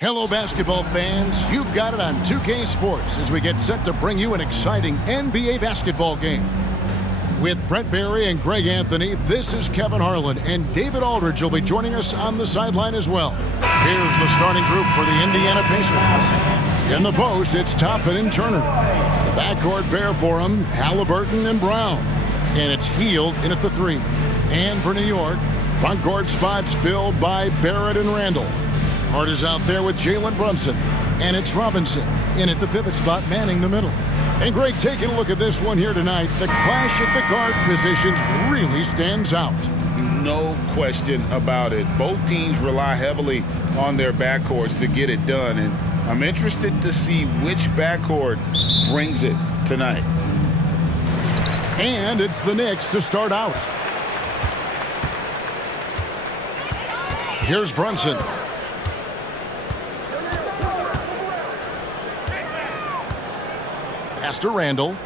Hello, basketball fans. You've got it on 2K Sports as we get set to bring you an exciting NBA basketball game. With Brent Barry and Greg Anthony, this is Kevin Harlan, and David Aldridge will be joining us on the sideline as well. Here's the starting group for the Indiana Pacers. In the post, it's Toppin and Turner. The backcourt pair for them, Halliburton and Brown. And it's Hield in at the 3. And for New York, front court spots filled by Barrett and Randall. Hart is out there with Jalen Brunson. And it's Robinson in at the pivot spot, manning the middle. And Greg, taking a look at this one here tonight, the clash at the guard positions really stands out. No question about it. Both teams rely heavily on their backcourts to get it done. And I'm interested to see which backcourt brings it tonight. And it's the Knicks to start out. Here's Brunson. Pass to Randall.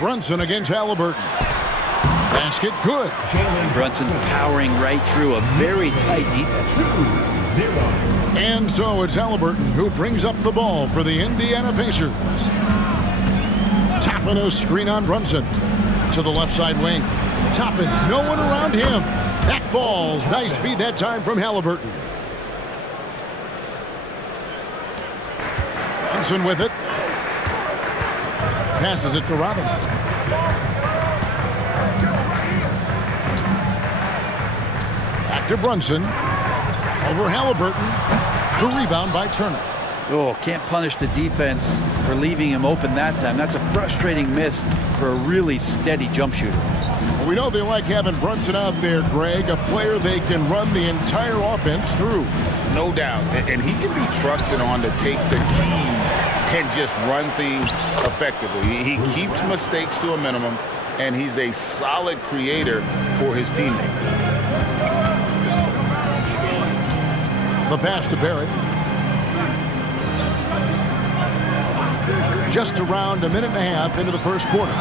Brunson against Halliburton. Basket good. Brunson powering right through a very tight defense. And so it's Halliburton who brings up the ball for the Indiana Pacers. Toppin a screen on Brunson. To the left side wing. Toppin, no one around him. That falls. Nice feed that time from Halliburton. Brunson with it. Passes it to Robinson. Back to Brunson. Over Halliburton. The rebound by Turner. Oh, can't punish the defense for leaving him open that time. That's a frustrating miss for a really steady jump shooter. Well, we know they like having Brunson out there, Greg, a player they can run the entire offense through. No doubt. And he can be trusted on to take the keys and just run things effectively. He keeps mistakes to a minimum, and he's a solid creator for his teammates. The pass to Barrett. Just around a minute and a half into the first quarter.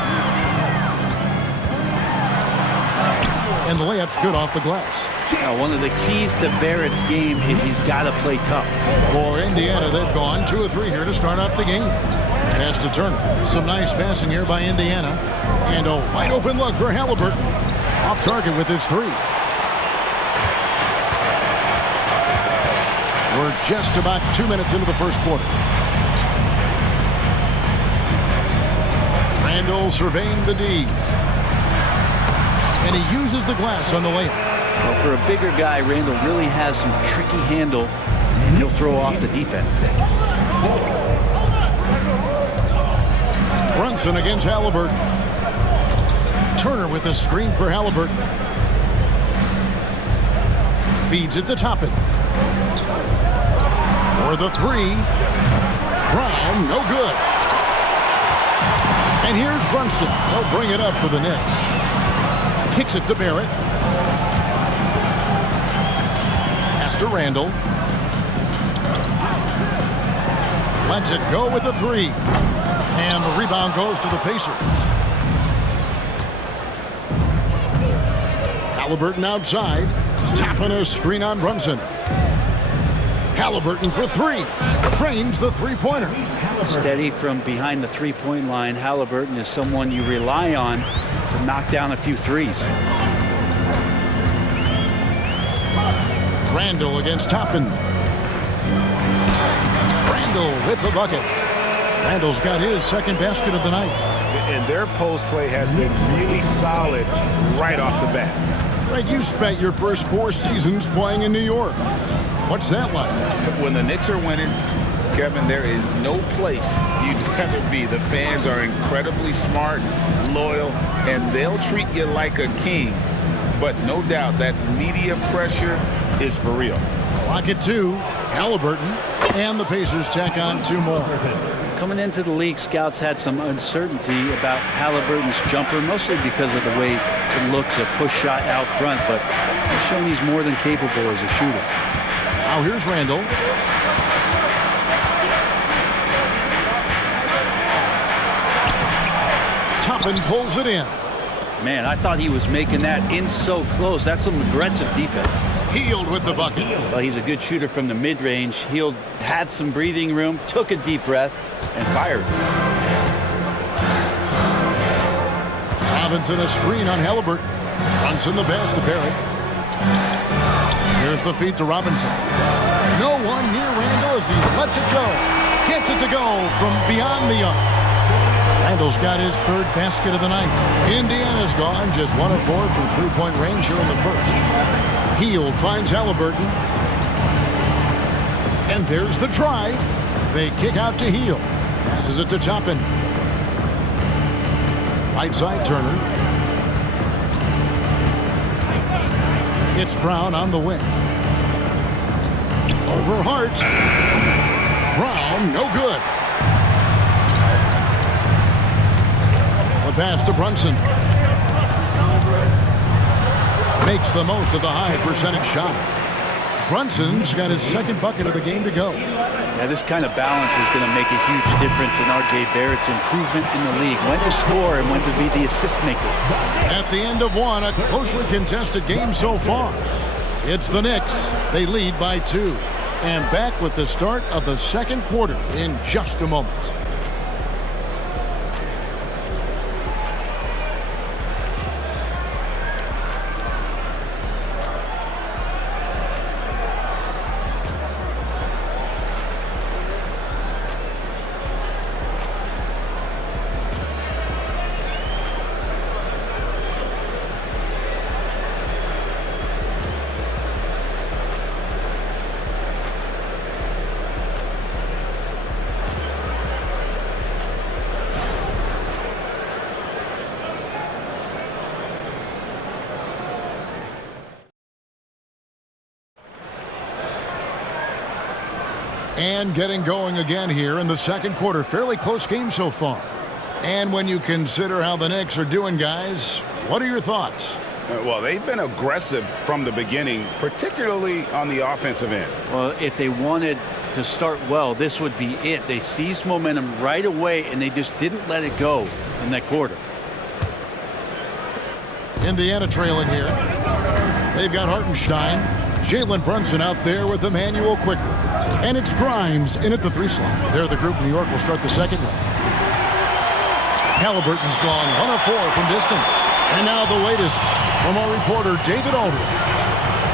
And the layup's good off the glass. Now, one of the keys to Barrett's game is he's got to play tough. For Indiana, they've gone 2 of 3 here to start out the game. Pass to Turner. Some nice passing here by Indiana. And a wide open look for Halliburton. Off target with his 3. We're just about 2 minutes into the first quarter. Randall surveying the D. And he uses the glass on the layup. Well, for a bigger guy, Randall really has some tricky handle, and he'll throw off the defense. Brunson against Halliburton. Turner with a screen for Halliburton. Feeds it to Toppin. For the 3. Brown, no good. And here's Brunson. He'll bring it up for the Knicks. Kicks it to Barrett. Pass to Randall. Lets it go with a 3. And the rebound goes to the Pacers. Halliburton outside. Tapping a screen on Brunson. Halliburton for 3. Trains the three-pointer. Steady from behind the three-point line. Halliburton is someone you rely on to knock down a few threes. Randall against Toppin. Randall with the bucket. Randall's got his second basket of the night. And their post play has been really solid right off the bat. Greg, you spent your first 4 seasons playing in New York. What's that like? When the Knicks are winning, Kevin, there is no place you'd rather be. The fans are incredibly smart, loyal, and they'll treat you like a king. But no doubt that media pressure is for real. Lock it 2, Halliburton, and the Pacers tack on 2 more. Coming into the league, scouts had some uncertainty about Halliburton's jumper, mostly because of the way it looks, a push shot out front, but he's shown he's more than capable as a shooter. Now here's Randall. Toppin pulls it in. Man, I thought he was making that in so close. That's some aggressive defense. Healed with the bucket. Well, he's a good shooter from the mid-range. Healed, had some breathing room, took a deep breath, and fired. Robinson a screen on Halliburton. Brunson the pass to Barrett. Here's the feed to Robinson. No one near Randall as he lets it go. Gets it to go from beyond the arc. Randall's got his 3rd basket of the night. Indiana's gone just 1 of 4 from 3-point range here in the first. Hield finds Halliburton. And there's the drive. They kick out to Hield. Passes it to Toppin. Right side Turner. It's Brown on the wing. Over Hart. Brown, no good. The pass to Brunson. Makes the most of the high percentage shot. Brunson's got his 2nd bucket of the game to go. Yeah, this kind of balance is going to make a huge difference in R.J. Barrett's improvement in the league. When to score and when to be the assist maker. At the end of 1, a closely contested game so far. It's the Knicks. They lead by 2. And back with the start of the 2nd quarter in just a moment. And getting going again here in the 2nd quarter. Fairly close game so far. And when you consider how the Knicks are doing, guys, what are your thoughts? Well, they've been aggressive from the beginning, particularly on the offensive end. Well, if they wanted to start well, this would be it. They seized momentum right away, and they just didn't let it go in that quarter. Indiana trailing here. They've got Hartenstein. Jalen Brunson out there with Emmanuel quickly. And it's Grimes in at the 3 slot. There the group New York will start the 2nd with. Halliburton's gone 1 of 4 from distance. And now the latest from our reporter, David Aldridge.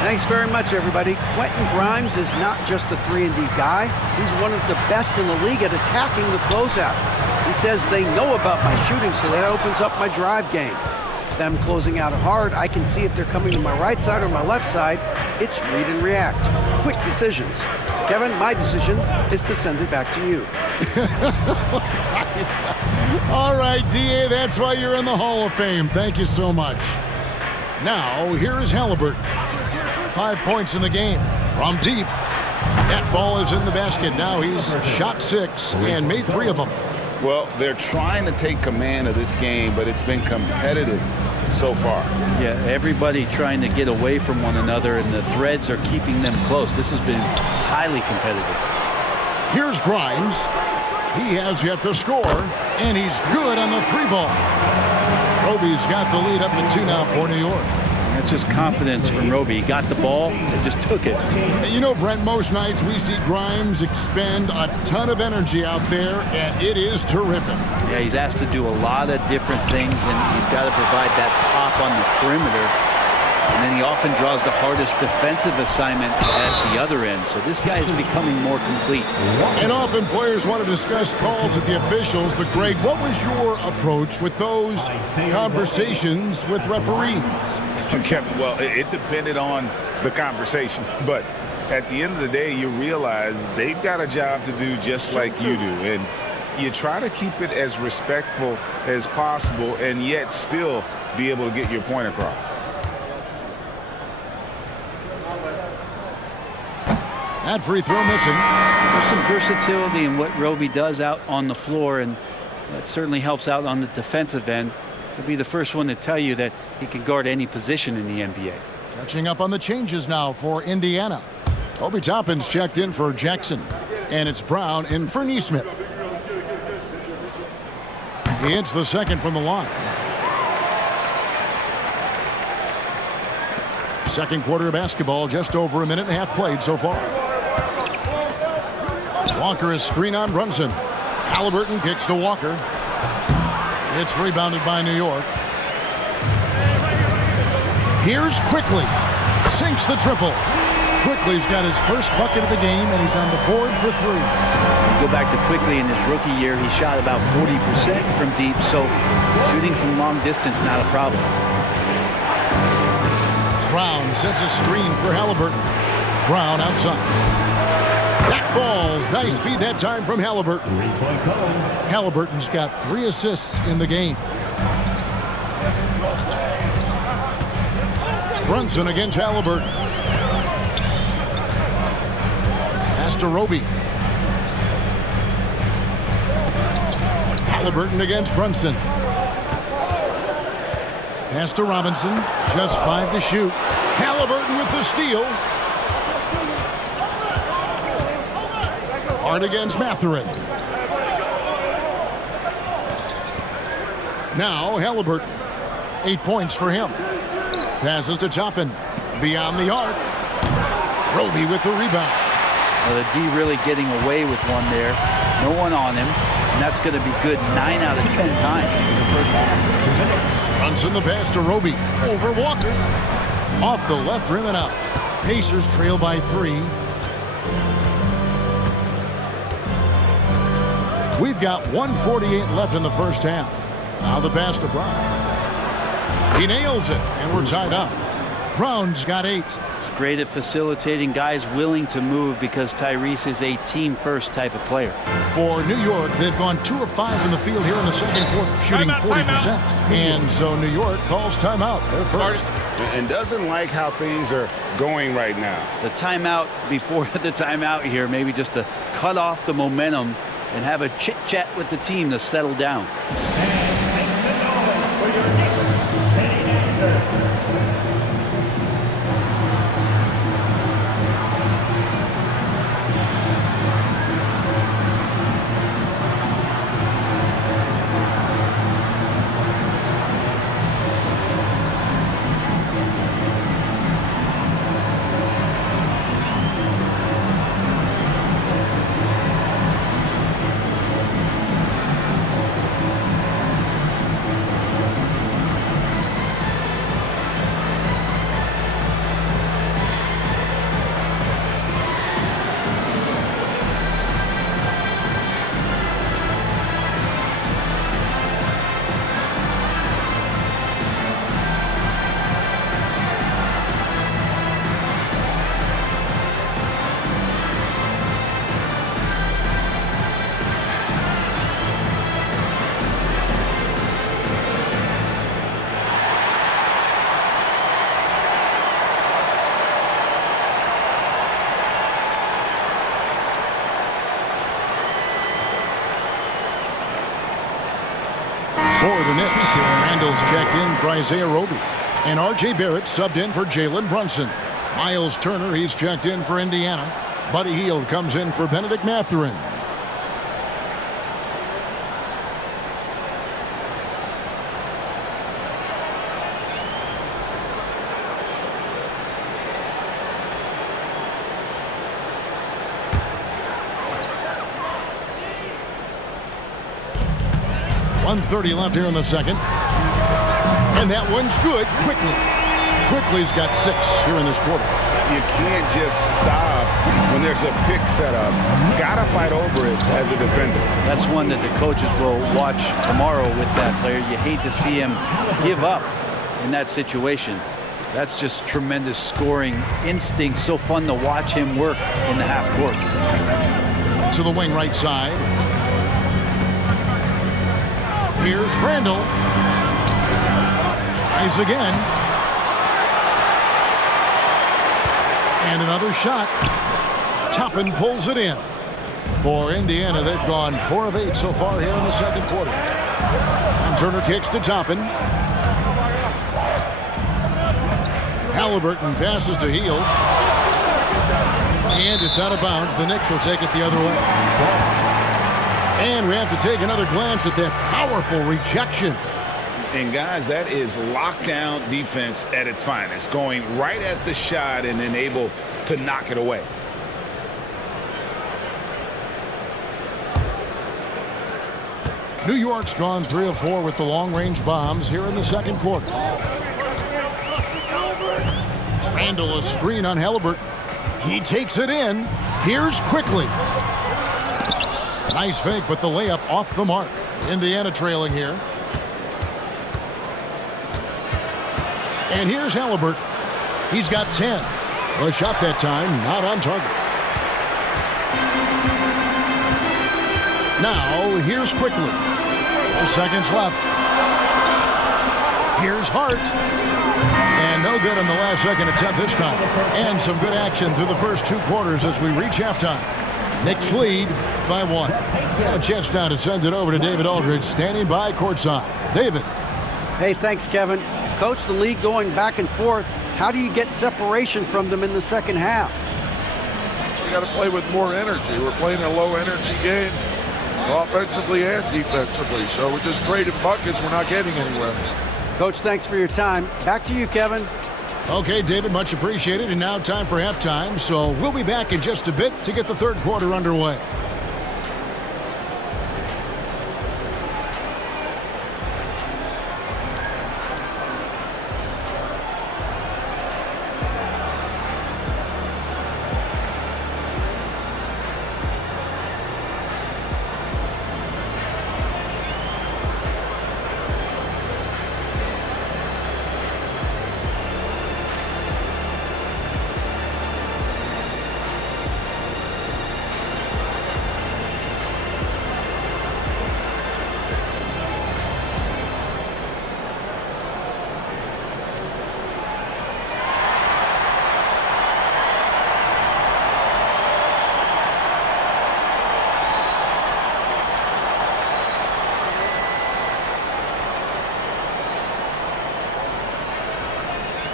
Thanks very much, everybody. Quentin Grimes is not just a 3-and-D guy. He's one of the best in the league at attacking the closeout. He says they know about my shooting, so that opens up my drive game. If them closing out hard, I can see if they're coming to my right side or my left side. It's read and react. Quick decisions. Kevin, my decision is to send it back to you. All right, D.A., that's why you're in the Hall of Fame. Thank you so much. Now, here is Halliburton. 5 points in the game from deep. That ball is in the basket. Now he's shot 6 and made 3 of them. Well, they're trying to take command of this game, but it's been competitive so far. Yeah, everybody trying to get away from one another, and the threads are keeping them close. This has been highly competitive. Here's Grimes. He has yet to score, and he's good on the 3-ball. Roby's got the lead up to 2 now for New York. That's just confidence from Roby. He got the ball and just took it. You know, Brent, most nights we see Grimes expend a ton of energy out there, and it is terrific. Yeah, he's asked to do a lot of different things, and he's got to provide that pop on the perimeter. And then he often draws the hardest defensive assignment at the other end. So this guy is becoming more complete. And often players want to discuss calls with the officials, but Greg, what was your approach with those conversations with referees? Well, it depended on the conversation, but at the end of the day, you realize they've got a job to do just like you do, and you try to keep it as respectful as possible and yet still be able to get your point across. That free throw missing. There's some versatility in what Roby does out on the floor, and that certainly helps out on the defensive end. He'll be the first one to tell you that he can guard any position in the NBA. Catching up on the changes now for Indiana. Obi Toppin's checked in for Jackson, and it's Brown in for Nesmith. He hits the second from the line. Second quarter of basketball, just over a minute and a half played so far. Walker is screen on Brunson. Halliburton kicks to Walker. It's rebounded by New York. Here's Quickly. Sinks the triple. Quickly's got his first bucket of the game, and he's on the board for three. You go back to Quickly in his rookie year, he shot about 40% from deep, so shooting from long distance, not a problem. Brown sets a screen for Halliburton. Brown outside. That falls. Nice feed that time from Halliburton. Halliburton's got 3 assists in the game. Brunson against Halliburton. Pass to Roby. Halliburton against Brunson. Pass to Robinson. Just 5 to shoot. Halliburton with the steal. Hard against Mathurin. Now Halliburton. 8 points for him. Passes to Toppin. Beyond the arc. Roby with the rebound. Well, the D really getting away with one there. No one on him. And that's going to be good 9 out of 10 times in the first half. Brunson the pass to Roby. Over Walker. Off the left rim and out. Pacers trail by 3. We've got 1:48 left in the first half. Now the pass to Brown. He nails it, and we're tied up. Brown's got 8. He's great at facilitating guys willing to move because Tyrese is a team-first type of player. For New York, they've gone 2 of 5 from the field here in the second quarter, shooting 40%. And so New York calls timeout. They're first. And doesn't like how things are going right now. The timeout before the timeout here, maybe just to cut off the momentum and have a chit-chat with the team to settle down. For the Knicks, Randall's checked in for Isaiah Roby. And R.J. Barrett subbed in for Jalen Brunson. Miles Turner, he's checked in for Indiana. Buddy Hield comes in for Benedict Mathurin. .130 left here in the second. And that one's good. Quickly. Quickly's got 6 here in this quarter. You can't just stop when there's a pick set up. Gotta fight over it as a defender. That's one that the coaches will watch tomorrow with that player. You hate to see him give up in that situation. That's just tremendous scoring instinct. So fun to watch him work in the half court. To the wing right side. Here's Randall. Tries again. And another shot. Toppin pulls it in. For Indiana, they've gone 4 of 8 so far here in the second quarter. And Turner kicks to Toppin. Halliburton passes to Hield. And it's out of bounds. The Knicks will take it the other way. And we have to take another glance at that powerful rejection. And guys, that is lockdown defense at its finest. Going right at the shot and then able to knock it away. New York's gone 3 of 4 with the long-range bombs here in the second quarter. Randall, a screen on Halliburton. He takes it in. Here's Quickly. Nice fake, but the layup off the mark. Indiana trailing here. And here's Halliburton. He's got 10. A shot that time, not on target. Now, here's Quickly. 4 seconds left. Here's Hart. And no good on the last second attempt this time. And some good action through the first 2 quarters as we reach halftime. Knicks lead by 1. A chance now to send it over to David Aldridge, standing by courtside. David. Hey, thanks, Kevin. Coach, the league going back and forth. How do you get separation from them in the second half? You got to play with more energy. We're playing a low-energy game, offensively and defensively. So we're just trading buckets. We're not getting anywhere. Coach, thanks for your time. Back to you, Kevin. Okay, David, much appreciated. And now time for halftime. So we'll be back in just a bit to get the third quarter underway.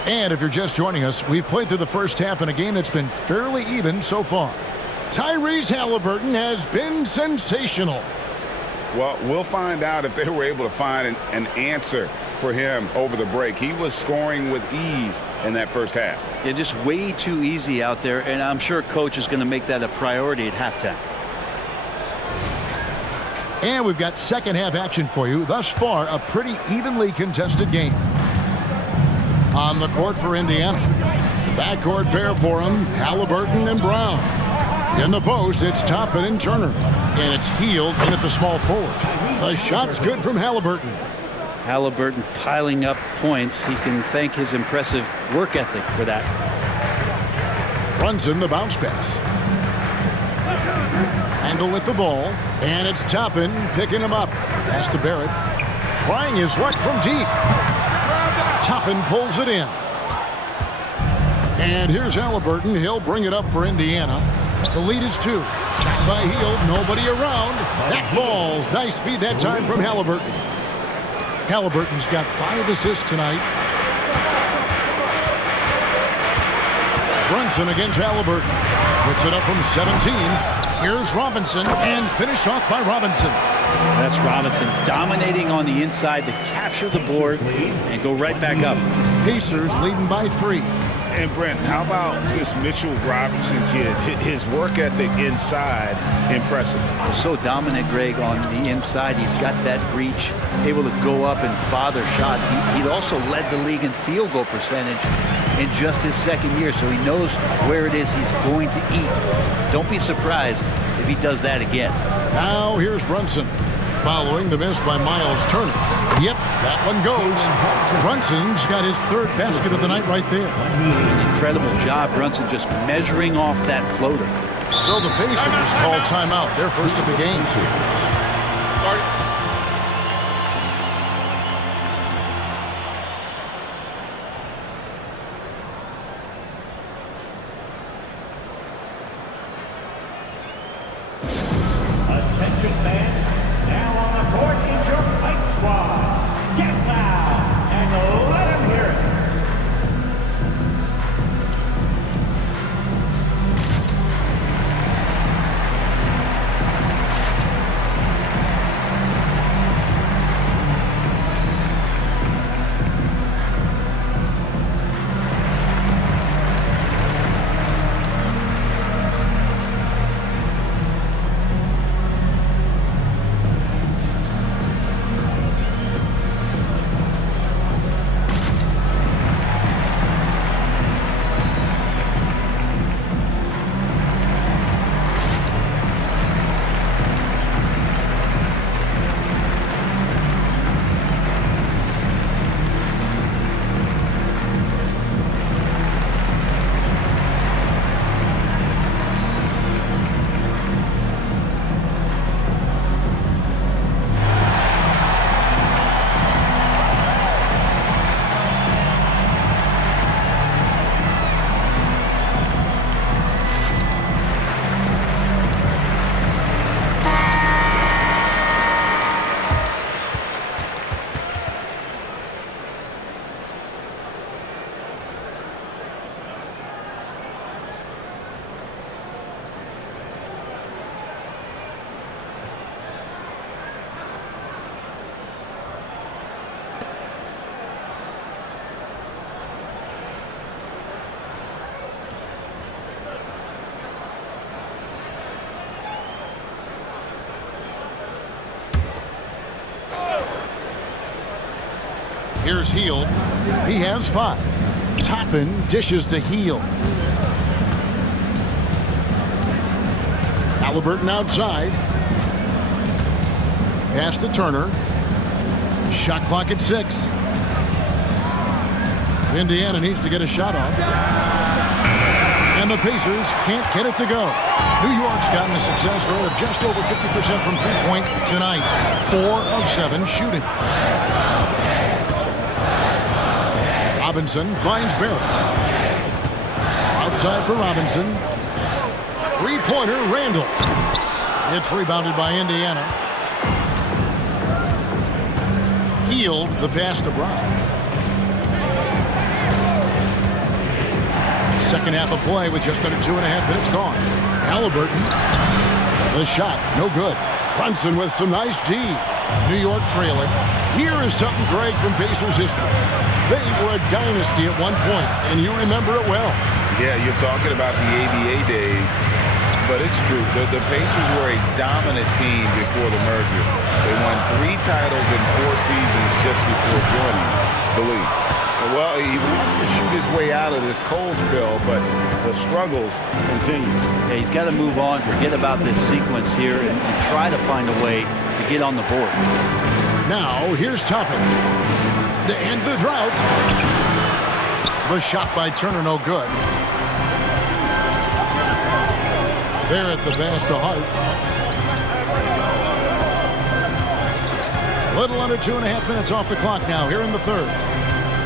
And if you're just joining us, we've played through the first half in a game that's been fairly even so far. Tyrese Halliburton has been sensational. Well, we'll find out if they were able to find an answer for him over the break. He was scoring with ease in that first half. Yeah, just way too easy out there, and I'm sure coach is going to make that a priority at halftime. And we've got second half action for you. Thus far, a pretty evenly contested game. On the court for Indiana. The backcourt pair for him, Halliburton and Brown. In the post, it's Toppin and Turner. And it's Hield in at the small forward. The shot's good from Halliburton. Halliburton piling up points. He can thank his impressive work ethic for that. Brunson, the bounce pass. Handle with the ball. And it's Toppin picking him up. Pass to Barrett. Trying his luck from deep. Toppin pulls it in. And here's Halliburton. He'll bring it up for Indiana. The lead is 2. Shot by Hield. Nobody around. That falls. Nice feed that time from Halliburton. Halliburton's got 5 assists tonight. Brunson against Halliburton. Puts it up from 17. Here's Robinson. And finished off by Robinson. That's Robinson dominating on the inside to capture the board and go right back up. Pacers leading by 3. And Brent, how about this Mitchell Robinson kid? His work ethic inside, impressive. So dominant, Greg, on the inside. He's got that reach, able to go up and bother shots. He also led the league in field goal percentage in just his second year, so he knows where it is he's going to eat. Don't be surprised if he does that again. Now here's Brunson, following the miss by Miles Turner. Yep, that one goes. Brunson's got his third basket of the night right there. An incredible job, Brunson, just measuring off that floater. So the Pacers call timeout, their first of the game. Attention fans, now on the court is your fight squad. Get loud and let them hear it. Here's Hield. He has 5. Toppin dishes to Hield. Halliburton outside. Pass to Turner. Shot clock at 6. Indiana needs to get a shot off. And the Pacers can't get it to go. New York's gotten a success rate of just over 50% from three-point tonight. 4 of 7 shooting. Robinson finds Barrett. Outside for Robinson. Three-pointer, Randall. It's rebounded by Indiana. Hield the pass to Brown. Second half of play with just under 2.5 minutes gone. Halliburton. The shot, no good. Brunson with some nice D. New York trailing. Here is something, Greg, from Pacers history. They were a dynasty at one point, and you remember it well. Yeah, you're talking about the ABA days, but it's true. The Pacers were a dominant team before the merger. They won 3 titles in 4 seasons just before joining the league. Well, he wants to shoot his way out of this cold spell, but the struggles continue. Yeah, he's got to move on, forget about this sequence here, and try to find a way to get on the board. Now, here's Toppin to end the drought. The shot by Turner, no good. Barrett the pass to Hart. A little under 2.5 minutes off the clock now here in the third.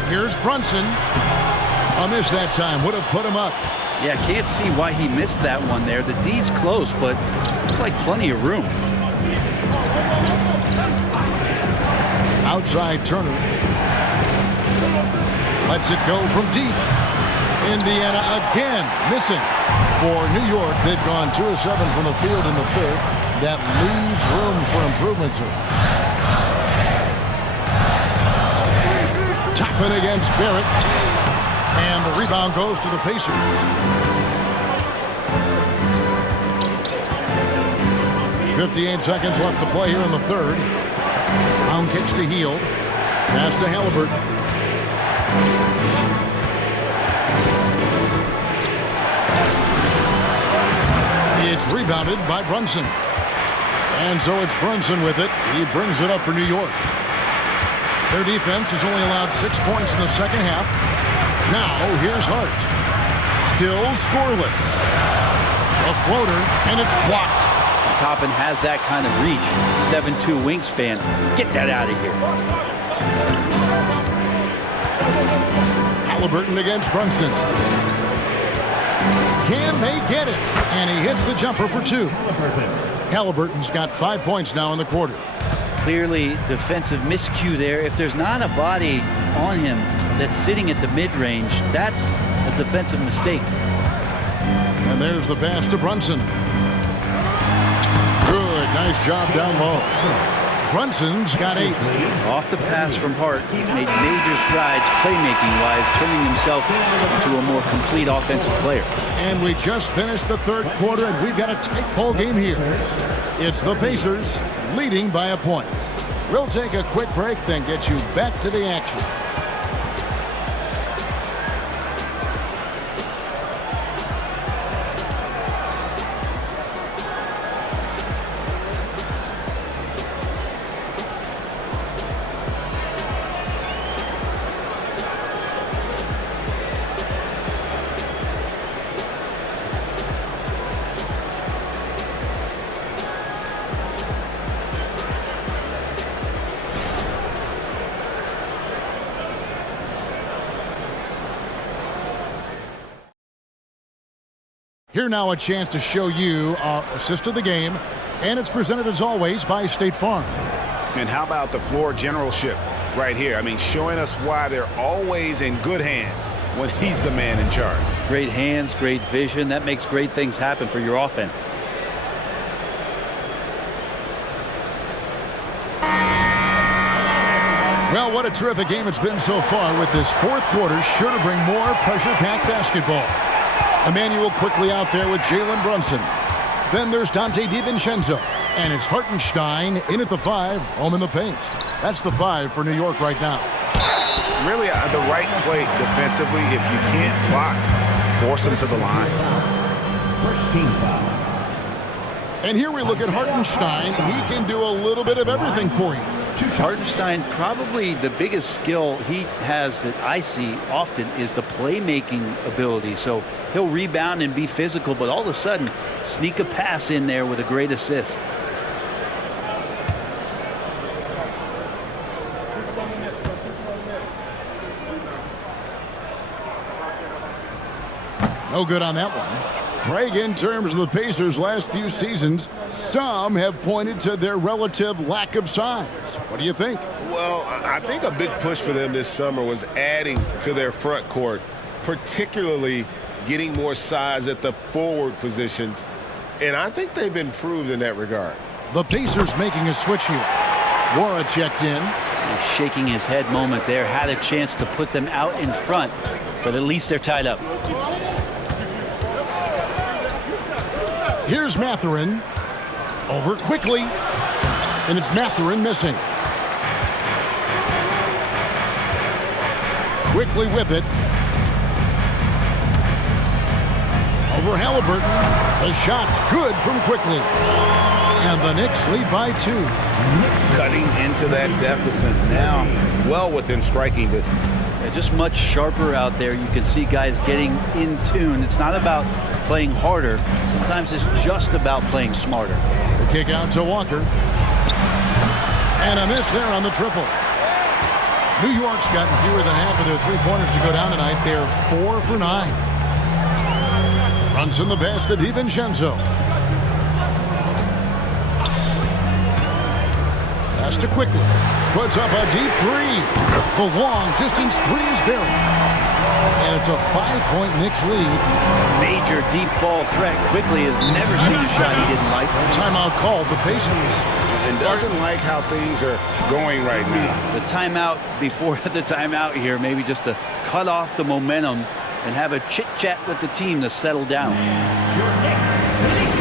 Here's Brunson. A miss that time. Would have put him up. Yeah, can't see why he missed that one there. The D's close, but looked like plenty of room. Outside Turner. Lets it go from deep. Indiana again missing. For New York, they've gone 2 of 7 from the field in the third. That leaves room for improvements here. Toppin against Barrett. And the rebound goes to the Pacers. 58 seconds left to play here in the third. Brown kicks to Heel. Pass to Halliburton. It's rebounded by Brunson. And so it's Brunson with it. He brings it up for New York. Their defense has only allowed 6 points in the second half. Now here's Hart. Still scoreless. A floater, and it's blocked. Toppin has that kind of reach. 7'2" wingspan. Get that out of here. Halliburton against Brunson. Can they get it? And he hits the jumper for 2. Halliburton's got 5 points now in the quarter. Clearly defensive miscue there. If there's not a body on him that's sitting at the mid-range, that's a defensive mistake. And there's the pass to Brunson. Good, nice job down low. Brunson's got 8. Off the pass from Hart, he's made major strides playmaking-wise, turning himself into a more complete offensive player. And we just finished the third quarter, and we've got a tight ball game here. It's the Pacers leading by a point. We'll take a quick break, then get you back to the action. Here now a chance to show you our assist of the game, and it's presented as always by State Farm. And how about the floor generalship right here? I mean, showing us why they're always in good hands when he's the man in charge. Great hands, great vision. That makes great things happen for your offense. Well, what a terrific game it's been so far, with this fourth quarter sure to bring more pressure-packed basketball. Emmanuel quickly out there with Jalen Brunson. Then there's Dante DiVincenzo. And it's Hartenstein in at the 5, home in the paint. That's the 5 for New York right now. Really, the right play defensively. If you can't block, force them to the line. First team foul. And here we look at Hartenstein. He can do a little bit of everything for you. Hartenstein, probably the biggest skill he has that I see often is the playmaking ability. So he'll rebound and be physical, but all of a sudden sneak a pass in there with a great assist. No good on that one. Craig, in terms of the Pacers' last few seasons, some have pointed to their relative lack of size. What do you think? Well, I think a big push for them this summer was adding to their front court, particularly getting more size at the forward positions. And I think they've improved in that regard. The Pacers making a switch here. Wara checked in. He's shaking his head moment there. Had a chance to put them out in front, but at least they're tied up. Here's Mathurin. Over quickly. And it's Mathurin missing. Quickly with it. Over Halliburton. The shot's good from Quickly. And the Knicks lead by 2. Cutting into that deficit now, well within striking distance. They're just much sharper out there. You can see guys getting in tune. It's not about playing harder. Sometimes it's just about playing smarter. The kick out to Walker. And a miss there on the triple. New York's gotten fewer than half of their three-pointers to go down tonight. They're 4 for 9. Runs in the pass to DiVincenzo. Pass to Quickly. Puts up a deep 3. The long-distance 3 is buried. And it's a 5-point Knicks lead. Major deep ball threat. Quickly has never seen a shot he didn't like. Timeout called the Pacers. and doesn't like how things are going right now. The timeout before the timeout here, maybe just to cut off the momentum and have a chit-chat with the team to settle down. Your next position.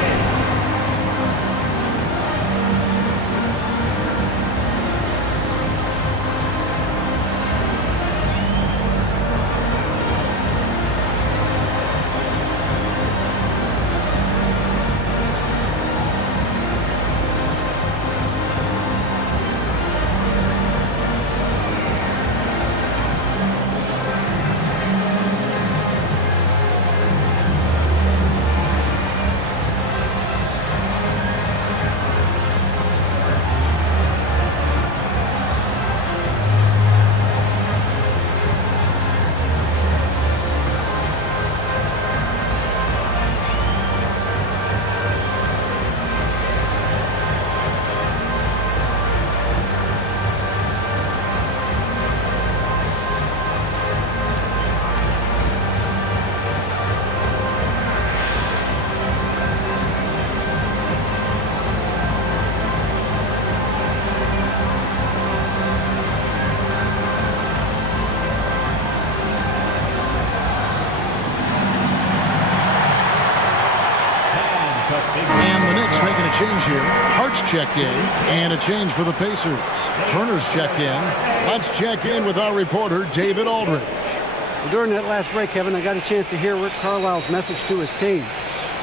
And the Knicks making a change here. Hart's checked in, and a change for the Pacers. Turner's checked in. Let's check in with our reporter, David Aldridge. Well, during that last break, Kevin, I got a chance to hear Rick Carlisle's message to his team.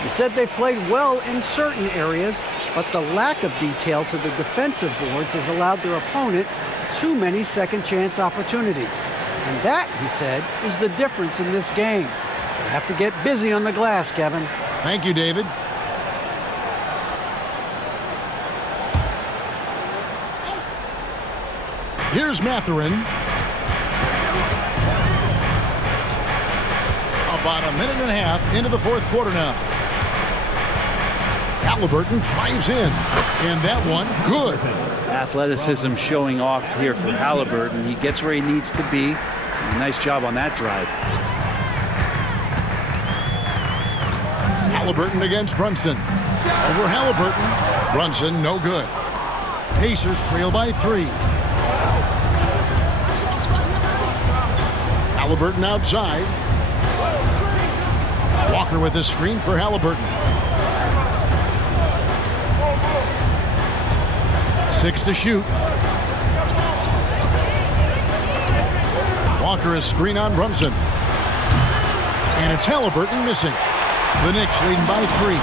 He said they've played well in certain areas, but the lack of detail to the defensive boards has allowed their opponent too many second-chance opportunities. And that, he said, is the difference in this game. They have to get busy on the glass, Kevin. Thank you, David. Here's Mathurin. About a minute and a half into the fourth quarter now. Halliburton drives in, and that one, good. Athleticism showing off here for Halliburton. He gets where he needs to be. Nice job on that drive. Halliburton against Brunson. Over Halliburton. Brunson, no good. Pacers trail by 3. Halliburton outside. Walker with his screen for Halliburton. 6 to shoot. Walker is screen on Brunson. And it's Halliburton missing. The Knicks leading by 3.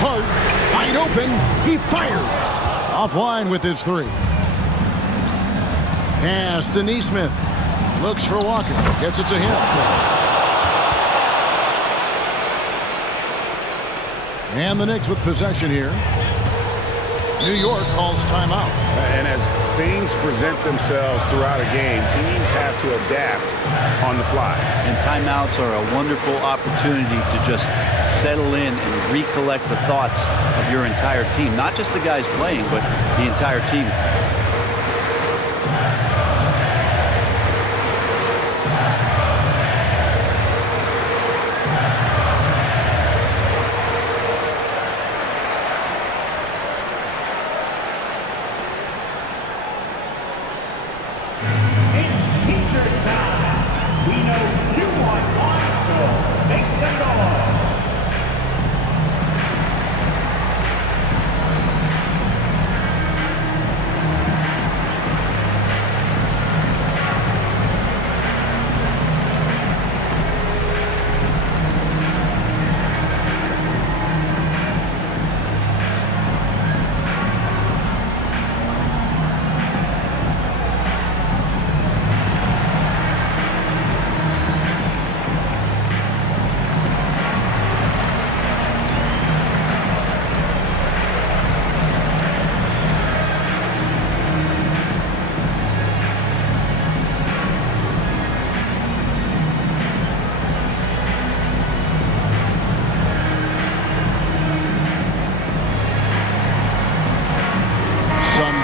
Hart, wide open. He fires. Offline with his 3. Pass to Nesmith. Looks for Walker. Gets it to him. And the Knicks with possession here. New York calls timeout. And as things present themselves throughout a game, teams have to adapt on the fly. And timeouts are a wonderful opportunity to just settle in and recollect the thoughts of your entire team. Not just the guys playing, but the entire team.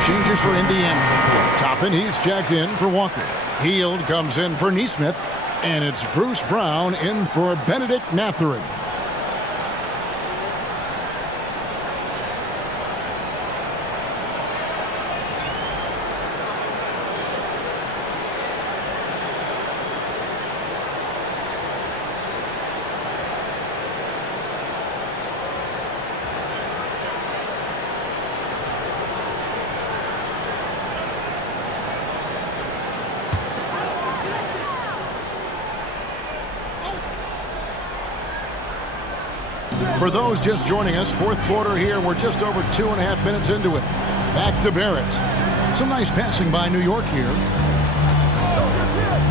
Changes for Indiana. Toppin, he's checked in for Walker. Hield comes in for Nesmith. And it's Bruce Brown in for Benedict Mathurin. For those just joining us, fourth quarter here. We're just over 2.5 minutes into it. Back to Barrett. Some nice passing by New York here.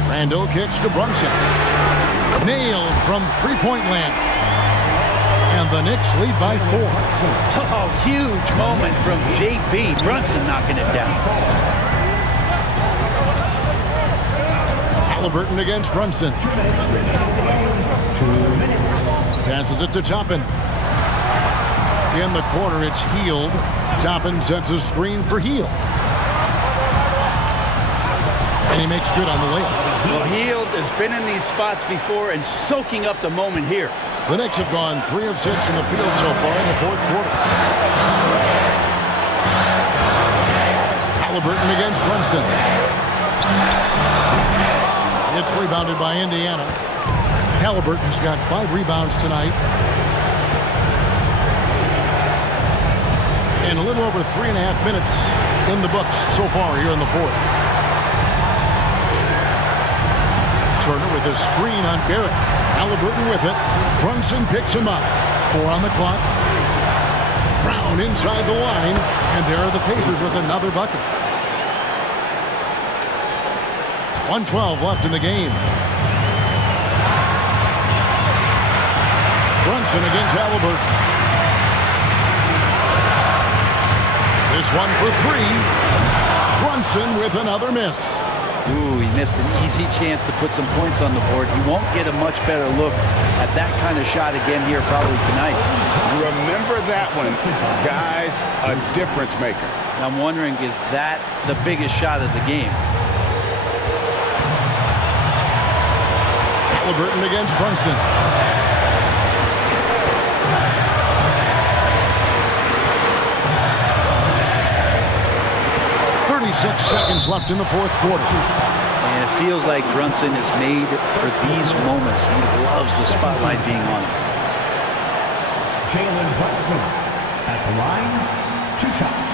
Randall kicks to Brunson. Nailed from three-point land. And the Knicks lead by 4. Oh, huge moment from JP. Brunson knocking it down. Halliburton against Brunson. Passes it to Toppin. In the corner, it's Hield. Toppin sets a screen for Hield. And he makes good on the layup. Well, Hield has been in these spots before and soaking up the moment here. The Knicks have gone 3 of 6 in the field so far in the fourth quarter. Halliburton against Brunson. It's rebounded by Indiana. Halliburton's got 5 rebounds tonight. And a little over 3.5 minutes in the books so far here in the fourth. Turner with a screen on Barrett. Halliburton with it. Brunson picks him up. 4 on the clock. Brown inside the line. And there are the Pacers with another bucket. 1:12 left in the game. Brunson against Halliburton. This one for 3. Brunson with another miss. Ooh, he missed an easy chance to put some points on the board. He won't get a much better look at that kind of shot again here probably tonight. Remember that one, guys, a difference maker. I'm wondering, is that the biggest shot of the game? Halliburton against Brunson. Seconds left in the fourth quarter. And it feels like Brunson is made for these moments. He loves the spotlight being on him. Jalen Brunson at the line, 2 shots.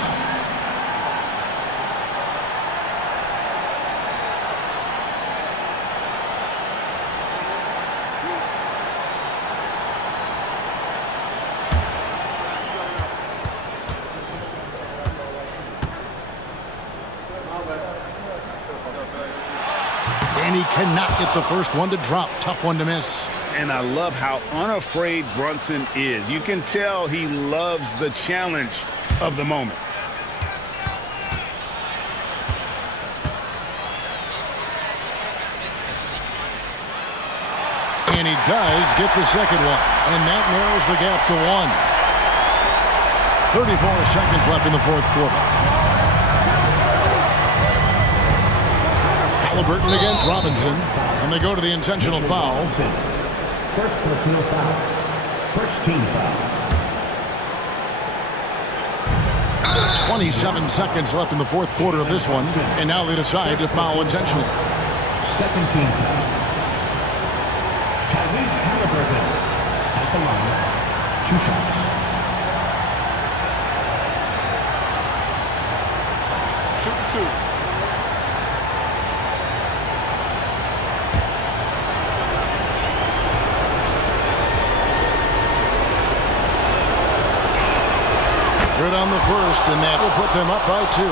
And he cannot get the first one to drop. Tough one to miss. And I love how unafraid Brunson is. You can tell he loves the challenge of the moment. And he does get the second one. And that narrows the gap to 1. 34 seconds left in the fourth quarter. Halliburton against Robinson, and they go to the intentional foul. First personal foul. First team foul. 27 seconds left in the fourth quarter of this one, and now they decide to foul intentionally. Second team foul. Tyrese Halliburton at the line, 2 shots. Shoot 2. Good on the first, and that will put them up by 2.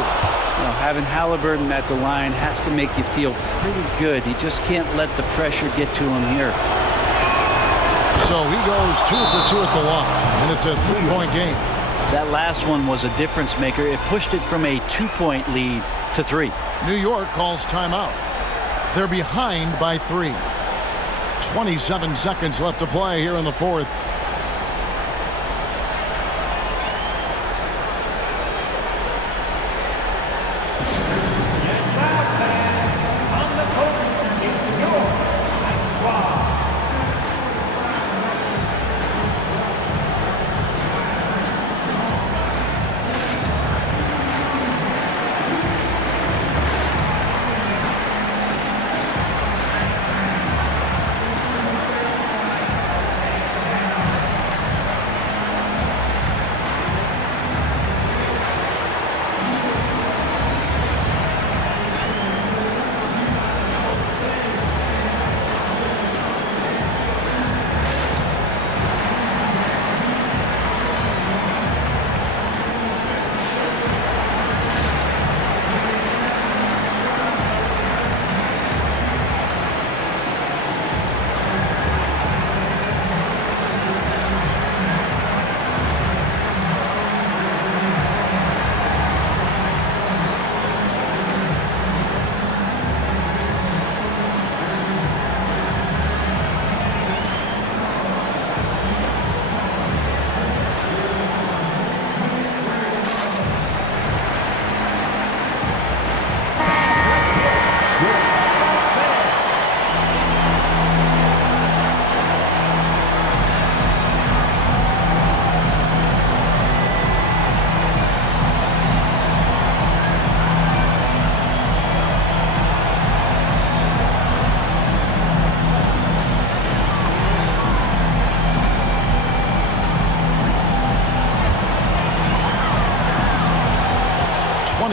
Having Halliburton at the line has to make you feel pretty good. You just can't let the pressure get to him here. So he goes 2 for 2 at the line, and it's a 3-point game. That last one was a difference maker. It pushed it from a 2-point lead to 3. New York calls timeout. They're behind by 3. 27 seconds left to play here in the fourth.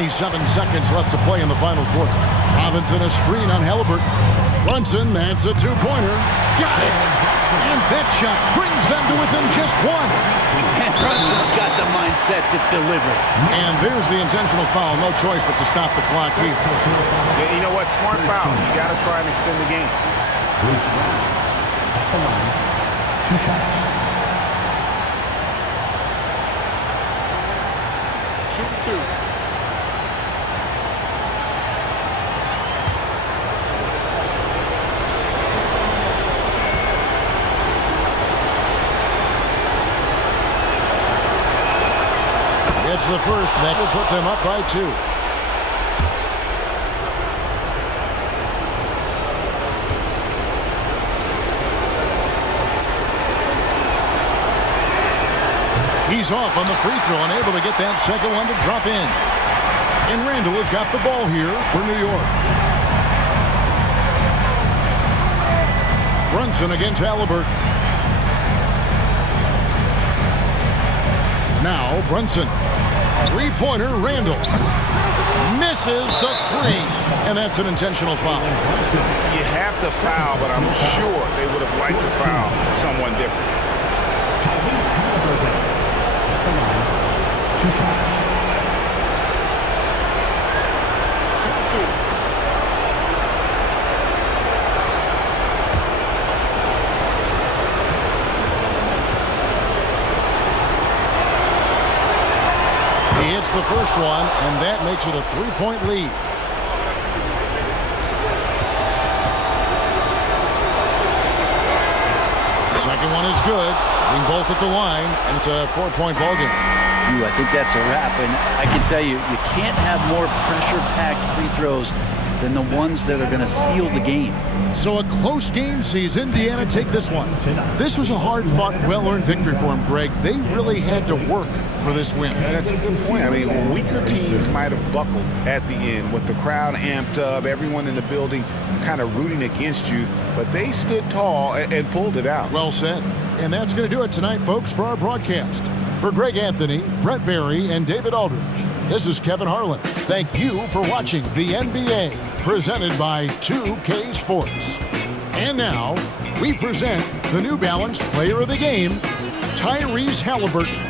27 seconds left to play in the final quarter. Robinson a screen on Halliburton. Brunson, that's a two-pointer. Got it! And that shot brings them to within just one. And Brunson's got the mindset to deliver. And there's the intentional foul. No choice but to stop the clock here. Yeah, you know what? Smart foul. You got to try and extend the game. Bruce at the line. 2 shots. Shoot 2. It's the first. That will put them up by 2. He's off on the free throw, unable to get that second one to drop in. And Randall has got the ball here for New York. Brunson against Halliburton. Now Brunson. Three-pointer, Randall. Misses the 3. And that's an intentional foul. You have to foul, but I'm sure they would have liked to foul someone different. 2 shots. He hits the first one, and that makes it a 3-point lead. Second one is good. Hitting both at the line, and it's a 4-point ball game. Ooh, I think that's a wrap. And I can tell you, you can't have more pressure-packed free throws than the ones that are going to seal the game. So a close game sees Indiana take this one. This was a hard-fought, well-earned victory for them, Greg. They really had to work for this win. And that's a good point. I mean, weaker teams might have buckled at the end with the crowd amped up, everyone in the building kind of rooting against you, but they stood tall and pulled it out. Well said. And that's going to do it tonight, folks, for our broadcast. For Greg Anthony, Brent Barry, and David Aldridge, this is Kevin Harlan. Thank you for watching the NBA, presented by 2K Sports. And now, we present the New Balance Player of the Game, Tyrese Halliburton.